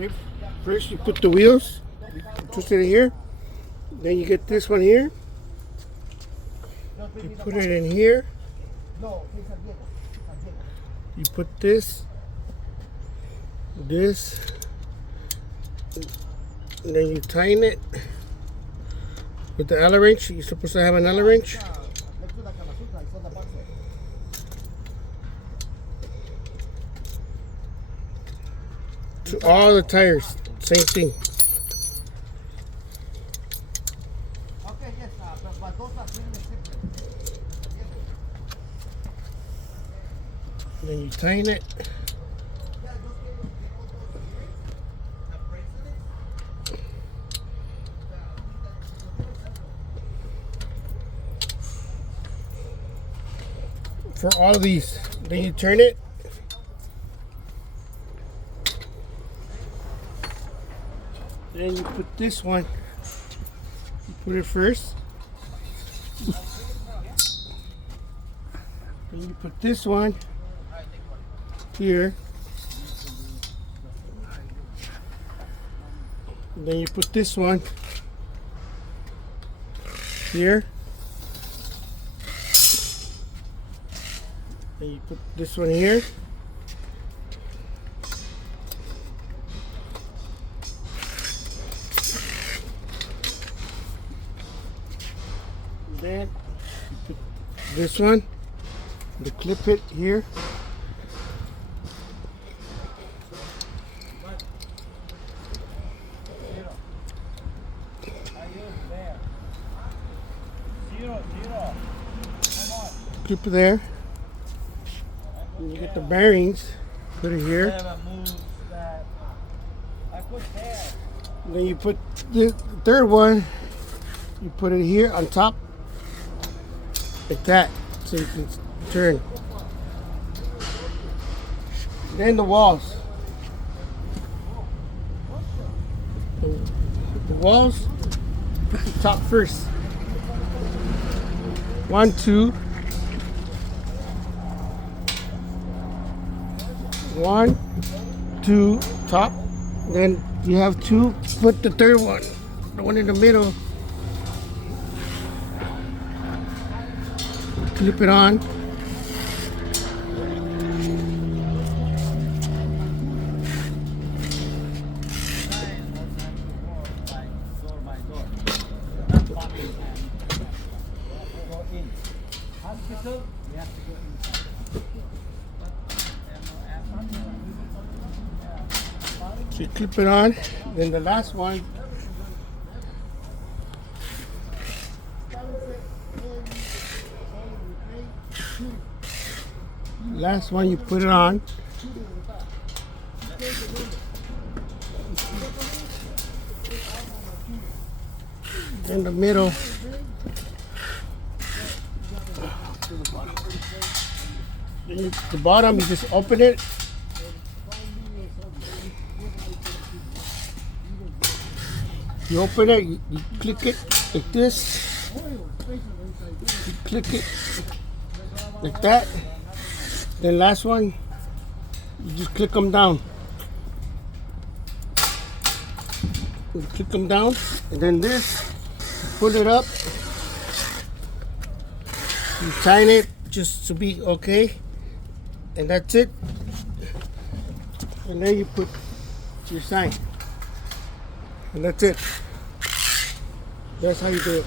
Okay. First you put the wheels, twist it in here. Then you get this one here. You put it in here. You put this, and then you tighten it with the Allen wrench. You're supposed to have an Allen wrench. To all the tires, same thing. Then you tighten it. For all of these, then you turn it. Then you put this one. You put it first. Then you put this one here. And then you put this one here. Then you put this one here. Then you put this one, the clip it here. Clip it there. And you get the bearings, put it here. And then you put the third one, you put it here on top, like that, so you can turn. Then the walls. The walls, put the top first. 1, 2. 1, 2, top. Then you have to put the third one, the one in the middle. Clip it on. So you clip it on. Then the last one, you put it on. In the middle. The bottom, you just open it. You open it, you click it like this. You click it like that. Then last one, you just click them down. You click them down, and then this, pull it up. You tighten it just to be okay, and that's it. And then you put your sign, and that's it. That's how you do it.